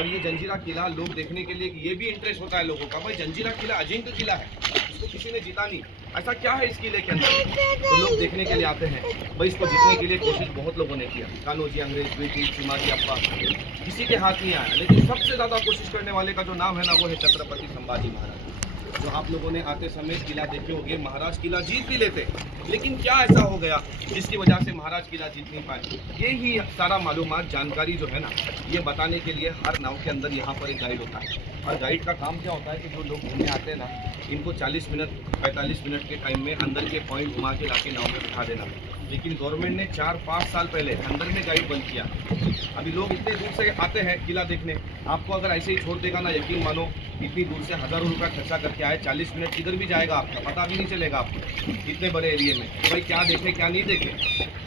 और ये जंजीरा किला लोग देखने के लिए ये भी इंटरेस्ट होता है लोगों का, भाई जंजीरा किला अजिंक्य किला है, इसको किसी ने जीता नहीं, ऐसा क्या है इस किले के अंदर, तो लोग देखने के लिए आते हैं। भाई इसको जीतने के लिए कोशिश बहुत लोगों ने किया, कान्होजी, अंग्रेज, ब्रिटिश, शिवाजी अप्पा, किसी के हाथ नहीं आया, लेकिन सबसे ज़्यादा कोशिश करने वाले का जो नाम है ना वो है छत्रपति संभाजी महाराज। जो आप लोगों ने आते समय किला देखे होंगे, महाराज किला जीत भी लेते, लेकिन क्या ऐसा हो गया जिसकी वजह से महाराज किला जीत नहीं पाए, ये ही सारा मालूमात जानकारी जो है ना ये बताने के लिए हर नाव के अंदर यहाँ पर एक गाइड होता है। और गाइड का काम क्या होता है कि जो लोग घूमने आते हैं ना इनको 40 मिनट 45 मिनट के टाइम में अंदर के पॉइंट घुमा के लाके नाव में बिठा देना। लेकिन गवर्नमेंट ने 4-5 साल पहले अंदर में गाइड बंद किया। अभी लोग इतने दूर से आते हैं किला देखने, आपको अगर ऐसे ही छोड़ देगा ना, यकीन मानो इतनी दूर से हज़ारों रुपया खर्चा करके आए, 40 मिनट किधर भी जाएगा आपका पता भी नहीं चलेगा आपको इतने बड़े एरिए में, तो भाई क्या देखे क्या नहीं देखे।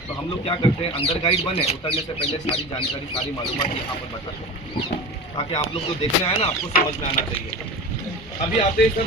तो हम लोग क्या करते हैं, अंदर गाइड बने, उतरने से पहले सारी जानकारी सारी मालूमात यहाँ पर बताते हैं, ताकि आप लोग जो देखने आए ना आपको समझ में आना चाहिए। अभी आते हैं सर,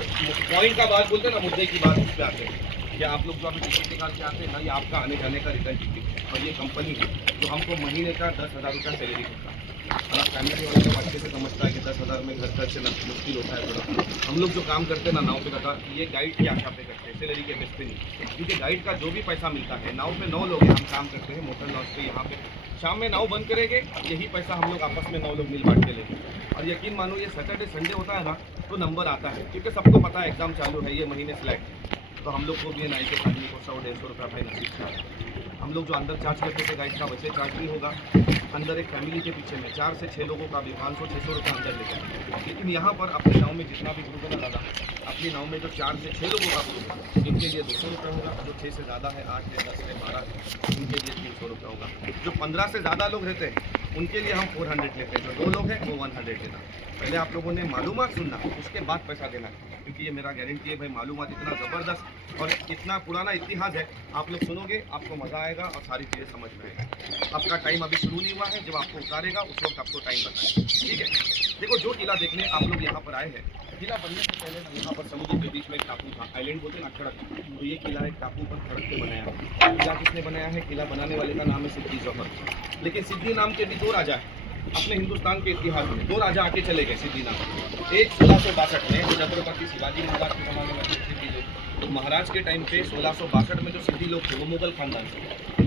पॉइंट का बात बोलते हैं ना, मुद्दे की बात उस पर आते हैं कि आप लोग जो अभी टिकट निकाल के आते हैं ना, ये आपका आने जाने का रिटर्न टिकट है, और ये कंपनी है जो हमको महीने का 10,000 रुपया सैलरी देता है। और आप फैमिली वाले को अच्छे से समझता है कि 10,000 में घर खर्च चलना मुश्किल होता है थोड़ा। हम लोग जो काम करते हैं ना नाव पे का, ये गाइड की आशा पे करते हैं, सैलरी के बेस पे नहीं, क्योंकि गाइड का जो भी पैसा मिलता है, नाव पे 9 लोग हैं, हम काम करते हैं मोटर लॉज पे, यहाँ पे शाम में नाव बंद करेंगे, यही पैसा हम लोग आपस में 9 लोग मिल बांट के लेंगे। और यकीन मानो ये सैटरडे संडे होता है ना तो नंबर आता है, क्योंकि सबको पता है एग्जाम चालू है, ये महीने सिलेक्ट, तो हम लोग को भी नाइट के आदमी को 100-150 रुपया भाई नसीब से। हम लोग जो अंदर चार्ज करते थे गाइड का वैसे चार्ज भी होगा। अंदर एक फैमिली के पीछे में 4 से 6 लोगों का भी 500-600 रुपये अंदर लेते हैं। लेकिन यहाँ पर अपनी नाव में जितना भी ग्रुप है ना दादा, अपनी नाव में जो 4 से 6 लोगों का ग्रुप है इनके लिए 200 रुपये होगा, जो 6 से ज़्यादा है 8 है 10 है 12 इनके लिए 300 रुपये होगा। जो 15 से ज़्यादा लोग रहते हैं उनके लिए हम 400 लेते हैं, जो 2 लोग हैं वो 100 लेना। पहले आप लोगों ने मालूमात सुनना, उसके बाद पैसा देना, क्योंकि ये मेरा गारंटी है भाई, मालूमात इतना ज़बरदस्त और इतना पुराना इतिहास है, आप लोग सुनोगे आपको मज़ा आएगा और सारी चीज़ें समझ में आएगा। आपका टाइम अभी शुरू नहीं हुआ है, जब आपको उतारेगा उस वक्त आपको टाइम बताएगा, ठीक है। देखो जो किला देखने आप लोग यहाँ पर आए हैं, किला बनने से पहले यहाँ पर समुद्र के बीच में एक टापू था, आइलैंड बोलते ना खड़क, तो ये किला एक टापू पर खड़क के बनाया है। किला किसने बनाया है, किला बनाने वाले का नाम है सिद्दी जोहर। लेकिन सिद्दी नाम के भी 2 राजा है अपने हिंदुस्तान के इतिहास में, 2 राजा आके चले गए सिद्दी नाम। एक 1662 में जो छत्रपति शिवाजी महाराज के ज़माने में सिद्दी लोग, तो महाराज के टाइम पे 1662 में जो सिद्दी लोग थे वो मुगल खानदान से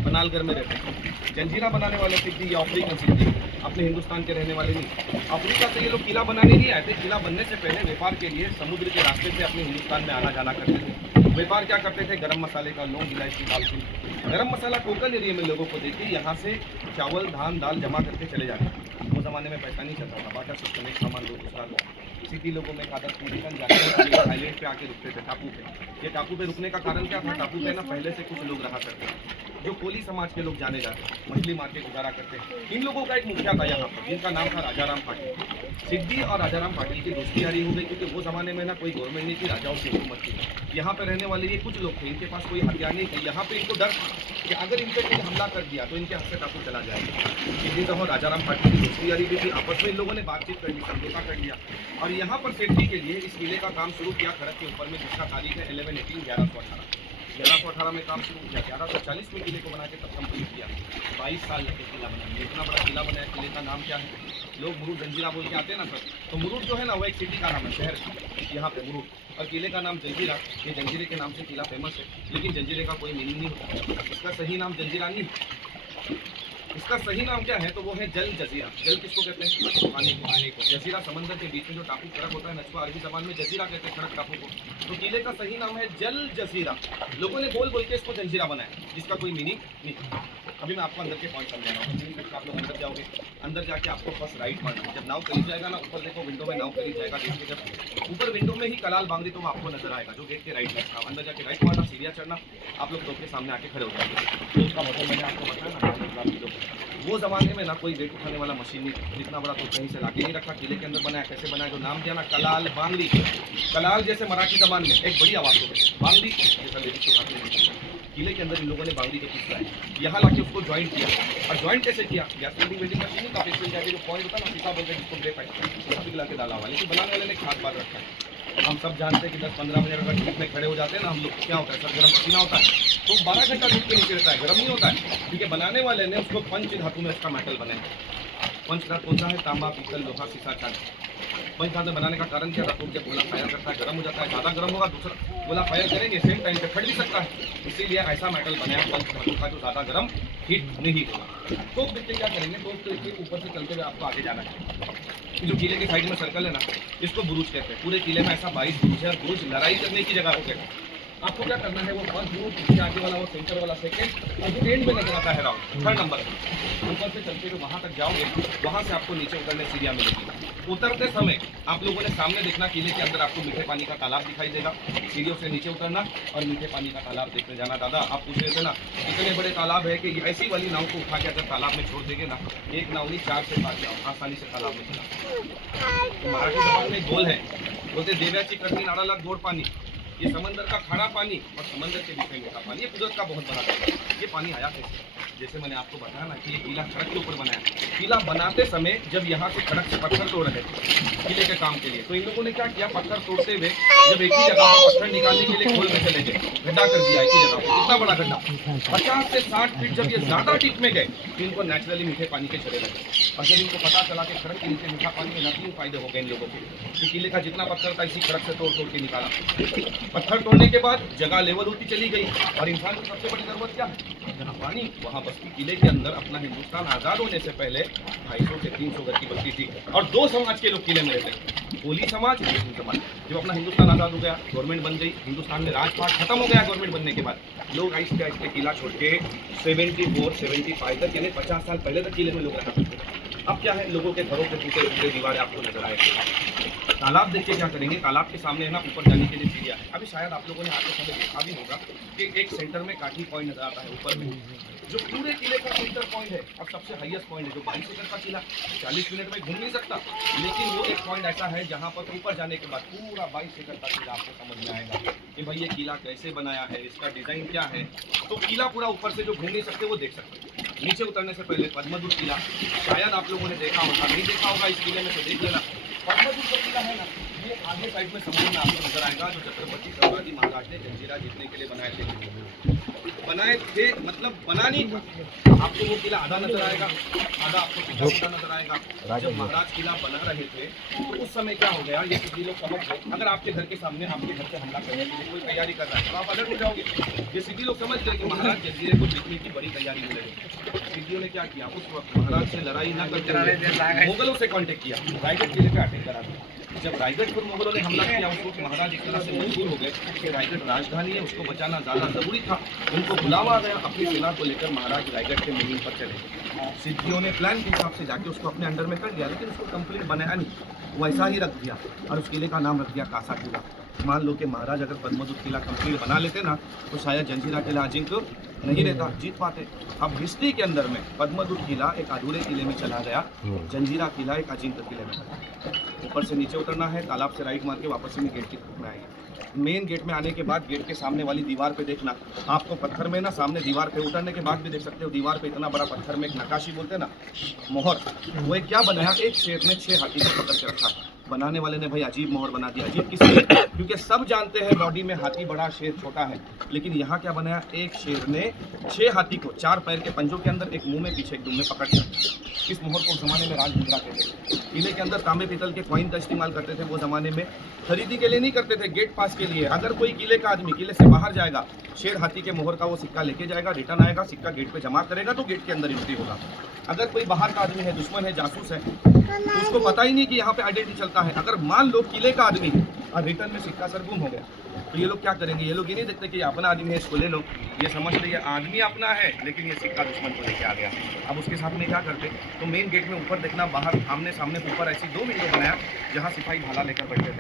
पनालगढ़ में रहते हैं। जंजीरा बनाने वाले सिद्दी या अफ्रीकन सिद्दी, अपने हिंदुस्तान के रहने वाले नहीं। अफ्रीका से ये लोग किला बनाने नहीं आए थे, किला बनने से पहले व्यापार के लिए समुद्र के रास्ते से अपने हिंदुस्तान में आना जाना करते थे। व्यापार क्या करते थे, गरम मसाले का, लौंग, इलायची, दालचीनी। गरम मसाला कोकन एरिया में लोगों को देके यहाँ से चावल धान दाल जमा करके चले जाते। वो ज़माने में पैसा नहीं चलता था, बाटा सिस्टम एक सामान दो दूसरा लो। सिटी लोगों में आदत थी, रिटर्न जाके आइलैंड पे आके रुकते थे टापू पे। ये टापू पे रुकने का कारण क्या था, टापू पे ना पहले से कुछ लोग रहा करते थे, जो कोली समाज के लोग जाने जाते, मछली मार के गुजारा करते। इन लोगों का एक मुखिया था यहाँ पर, जिनका नाम था राजाराम पाटिल। सिद्दी और राजाराम पाटिल की दोस्ती यारी हो गई, क्योंकि वो ज़माने में ना कोई गवर्नमेंट नहीं थी, राजाओं की हुकूमत थी। यहाँ पे रहने वाले ये कुछ लोग थे, इनके पास कोई हथियार नहीं थे। यहाँ पे इनको डर था कि अगर इन पर कोई हमला कर दिया तो इनके हाथ से टापू चला जाएगा। सिद्दी तो राजाराम पाटिल की दोस्ती यारी भी थी, आपस में इन लोगों ने बातचीत कर ली, समझौता कर लिया, और यहाँ पर सेफ्टी के लिए इस किले का काम शुरू किया खड़क के ऊपर में, जिसका तारीख है 11/18/1118 में काम शुरू किया। 1140 में किले को बना के तब कंप्लीट किया। 22 साल लगे किला बनाने। इतना बड़ा किला बनाया, किले का नाम क्या है, लोग मुरुड जंजीरा बोल के आते हैं ना सर, तो मुरुड जो है ना वो एक सिटी का नाम है, शहर यहाँ पे मुरुड, और किले का नाम जंजीरा। ये जंजीरे के नाम से किला फेमस है, लेकिन जंजीरे का कोई मीनिंग नहीं होता, इसका सही नाम जंजीरा नहीं, इसका सही नाम क्या है, तो वो है जल जजीरा। जल किसको कहते हैं, पानी को। पानी को। जजीरा समंदर के बीच में जो टापू खड़क होता है, नचवा अरबी जबान में जजीरा कहते हैं खड़क टापू को, तो किले का सही नाम है जल जजीरा। लोगों ने बोल बोल के इसको जंजीरा बनाया, जिसका कोई मीनिंग नहीं। अभी मैं आपको अंदर के पॉइंट समझा रहा हूँ। आप लोग अंदर जाओगे, अंदर जाके आपको फर्स्ट राइट मारना है। जब नाव करीब जाएगा ना, ऊपर देखो विंडो में नाव करीब जाएगा, देखिए जब ऊपर विंडो में ही कलाल बांगरी तो आपको नजर आएगा, जो गेट के राइट में था। अंदर जाके राइट मारना, सीढ़ियाँ चढ़ना, आप लोग के सामने आके खड़े हो जाएंगे। तो उसका मतलब मैंने आपको बताया ना, वो ज़माने में ना कोई वेट उठाने वाला मशीन नहीं था, इतना बड़ा तो कहीं से लाके नहीं रखा। किले के अंदर बनाया, कैसे बनाया, जो नाम दिया ना कलाल बांगरी। कलाल जैसे मराठी जबान में एक बड़ी आवाज़ होती है, बांगरी जैसा लेडीज को खाते हैं। किले के अंदर इन लोगों ने बांगरी के पीस लाए, यहाँ लाके उसको ज्वाइंट किया। और ज्वाइंट कैसे किया, गैस वेल्डिंग मशीन नहीं था, पेट्रोल जाके जो पॉइंट होता है ना, सीधा बोलते हैं जिसको ब्रेक पाइप पिघला के डाला हुआ, लेकिन बनाने वाले ने खास बात रखा है। हम सब जानते हैं कि 10-15 मिनट अगर धूप में खड़े हो जाते हैं ना हम लोग, क्या होता है सर, गर्म पसीना होता है, तो 12 घंटा धूप के नीचे रहता है, गर्म नहीं होता है, क्योंकि बनाने वाले ने उसको पंच धातु में उसका मेटल बनाया। पंचघात कौन सा है? तांबा, पीतल, लोहा, शीशा, चांदी। पंचघात में बनाने का कारण क्या था? तो जब गोला फायर करता है गर्म हो जाता है, ज़्यादा गर्म होगा, दूसरा गोला फायर करेंगे सेम टाइम पे फट भी सकता है, इसीलिए ऐसा मेटल बनाया पंचधातु का जो ज़्यादा गर्म हीट नहीं होगा। तो देखते क्या करेंगे, तो इसके ऊपर से चलते हुए आपको आगे जाना है। जो किले के साइड में सर्कल है ना, इसको बुरुज कहते हैं। पूरे किले में ऐसा 22 बुरुज है, और बुरुज लड़ाई करने की जगह होते हैं। आपको क्या करना है, वो फर्स्ट बुरुज, इसके आगे वाला वो सेंटर वाला सेकंड, और जो एंड में नजर आता है राउंड थर्ड नंबर ऊपर से चलते हुए वहाँ तक जाओगे, वहाँ से आपको नीचे उतरने सीढ़ियाँ मिलेगी। उतरते समय आप लोगों ने सामने देखना, किले के अंदर आपको मीठे पानी का तालाब दिखाई देगा। सीढ़ियों से नीचे उतरना और मीठे पानी का तालाब देखने जाना। दादा आप पूछ रहे थे ना, इतने बड़े तालाब है कि ऐसी वाली नाव को उठा के अगर तालाब में छोड़ देंगे ना, एक नाव नहीं 4 से 5 नाव आसानी से तालाब में चला। तो मराठी जबान में एक बोल है, बोलते देव्याची करनी नाड़ाला गोड पानी। ये समंदर का खारा पानी और समंदर के बीच में मीठा पानी, ये कुदरत का बहुत बड़ा है। ये पानी आया कैसे? जैसे मैंने आपको बताया ना कि ये किला खड़क के ऊपर बनाया। किला बनाते समय जब यहाँ से खड़क से पत्थर तोड़ रहे थे किले के काम के लिए, तो इन लोगों ने क्या किया, पत्थर तोड़ते हुए जब एक ही जगह पर पत्थर निकालने के लिए खोल में चले गए, गड्ढा कर दिया एक ही जगह पर। इतना बड़ा गड्ढा 50 से 60 फीट जब ये ज्यादा डीप में गए, तो इनको नेचुरली मीठे पानी के छड़े लगे। और जब इनको पता चला कि खड़क के नीचे मीठा पानी में, 3 फायदे हो गए इन लोगों के कि किले का जितना पत्थर था इसी खड़क से तोड़ तोड़ के निकाला। पत्थर तोड़ने के बाद जगह लेवल होती चली गई, और इंसान को सबसे बड़ी जरूरत क्या है? जहाँ पानी वहाँ बस्ती। किले के अंदर अपना हिंदुस्तान आज़ाद होने से पहले 250 से 300 घर की बस्ती थी, और 2 समाज के लोग किले में रहते, कोली समाज, मुस्लिम समाज। जब अपना हिंदुस्तान आज़ाद हो गया, गवर्नमेंट बन गई, हिंदुस्तान में राजपाट खत्म हो गया। गवर्नमेंट बनने के बाद लोग आहिस्ते आहिस्ते किला छोड़ के 74, 75 तक, यानी 50 साल पहले तक किले में लोग रहा करते थे। अब क्या है, लोगों के घरों के टूटे फूटे दीवारें आपको नजर आएगी। तालाब देखिए क्या करेंगे, तालाब के सामने है ना ऊपर जाने के लिए सीढ़ियाँ है। अभी शायद आप लोगों ने आते समय देखा भी होगा कि एक सेंटर में काठी पॉइंट नजर आता है ऊपर में, जो पूरे किले का सेंटर पॉइंट है और सबसे हाईएस्ट पॉइंट है। जो 22 एकड़ का किला 40 मिनट में घूम नहीं सकता, लेकिन वो एक पॉइंट ऐसा है जहाँ पर ऊपर जाने के बाद पूरा 22 एकड़ का किला आपको समझ में आएगा कि भाई ये किला कैसे बनाया है, इसका डिजाइन क्या है। तो किला पूरा ऊपर से जो घूम नहीं सकते वो देख सकते हैं। नीचे उतरने से पहले पद्मदुर्ग किला शायद आप लोगों ने देखा होगा, नहीं देखा होगा इस किले में तो देख लेना। पद्मदुर्ग जो किला है ना, ये आगे साइड में समुद्र में आपको नजर आएगा, जो छत्रपति शिवाजी महाराज ने जंजीरा जीतने के लिए बनाए थे, मतलब बना नहीं था। आपको वो किला आधा नजर आएगा, आधा आपको सीधा नजर आएगा। जब महाराज किला बना रहे थे तो उस समय क्या हो गया, ये सिद्धि लोग समझ गए, अगर आपके घर के सामने आपके घर से हमला करने के लिए कोई तैयारी कर रहा है तो आप अलर्ट हो जाओगे। ये सिद्धि लोग समझ गए कि महाराज जंजीरे को जीतने की बड़ी तैयारी में लगे। सिद्धियों ने क्या किया, उस वक्त महाराज से लड़ाई न करते हुए मुगलों से कांटेक्ट किया, रायगढ़ किले पे अटैक करा दिया। जब रायगढ़ पर मुगलों ने हमला किया, उस वक्त महाराज इस तरह से मजबूर हो गए कि रायगढ़ राजधानी है, उसको बचाना ज़्यादा जरूरी था। उनको बुलावा आ गया, अपनी सेना को लेकर महाराज रायगढ़ के मुहिम पर चले। सिद्धियों ने प्लान के हिसाब से जाके उसको अपने अंडर में कर लिया, लेकिन उसको कंप्लीट बनाया नहीं, वैसा ही रख दिया और उस किले का नाम रख दिया कासा किला। मान लो कि महाराज अगर पद्मदुर्ग किला कंप्लीट बना लेते ना, तो शायद जंजीरा किला अजिंक्य नहीं रहता, जीत पाते। अब हिस्ट्री के अंदर में पद्मदुर्ग किला एक अधूरे किले में चला गया, जंजीरा किला एक अजिंक्य किले में चला। ऊपर से नीचे उतरना है, तालाब से राइट मार के वापस में गेट की तरफ में आएंगे। मेन गेट में आने के बाद गेट के सामने वाली दीवार पे देखना, आपको पत्थर में ना सामने दीवार पे उतरने के बाद भी देख सकते हो, दीवार पे इतना बड़ा पत्थर में एक नक्काशी बोलते हैं ना, मोहर, वो एक क्या बनाया, एक शेर ने 6 हाथी को पकड़ के रखा। बनाने वाले ने भाई अजीब मोहर बना दिया। अजीब किस लिए? क्योंकि सब जानते हैं बॉडी में हाथी बड़ा शेर छोटा है, लेकिन यहाँ क्या बनाया, एक शेर ने 6 हाथी को 4 पैर के पंजों के अंदर, एक मुंह में पीछे एक दुम में पकड़ लिया। इस मोहर को उस जमाने में राज मुद्रा कहते थे। किले के अंदर तांबे पीतल के कॉइन का इस्तेमाल करते थे वो जमाने में, खरीदी के लिए नहीं करते थे, गेट पास के लिए। अगर कोई किले का आदमी किले से बाहर जाएगा, शेर हाथी के मोहर का वो सिक्का लेके जाएगा, रिटर्न आएगा, सिक्का गेट पे जमा करेगा तो गेट के अंदर एंट्री होगा। अगर कोई बाहर का आदमी है, दुश्मन है, जासूस है, तो उसको पता ही नहीं कि यहाँ पे आइडेंटिटी चलता है। अगर मान लो किले का आदमी है और रिटर्न में सिक्का सर गुम हो गया, तो ये लोग क्या करेंगे, ये लोग ये नहीं देखते कि अपना आदमी है इसको ले लो, ये समझ रहे ये आदमी अपना है, लेकिन ये सिक्का दुश्मन को लेके आ गया। अब उसके साथ में क्या करते, तो मेन गेट में ऊपर देखना, बाहर आमने सामने ऊपर ऐसी 2 विंडो बनाया जहाँ सिपाही भाला लेकर बैठे थे।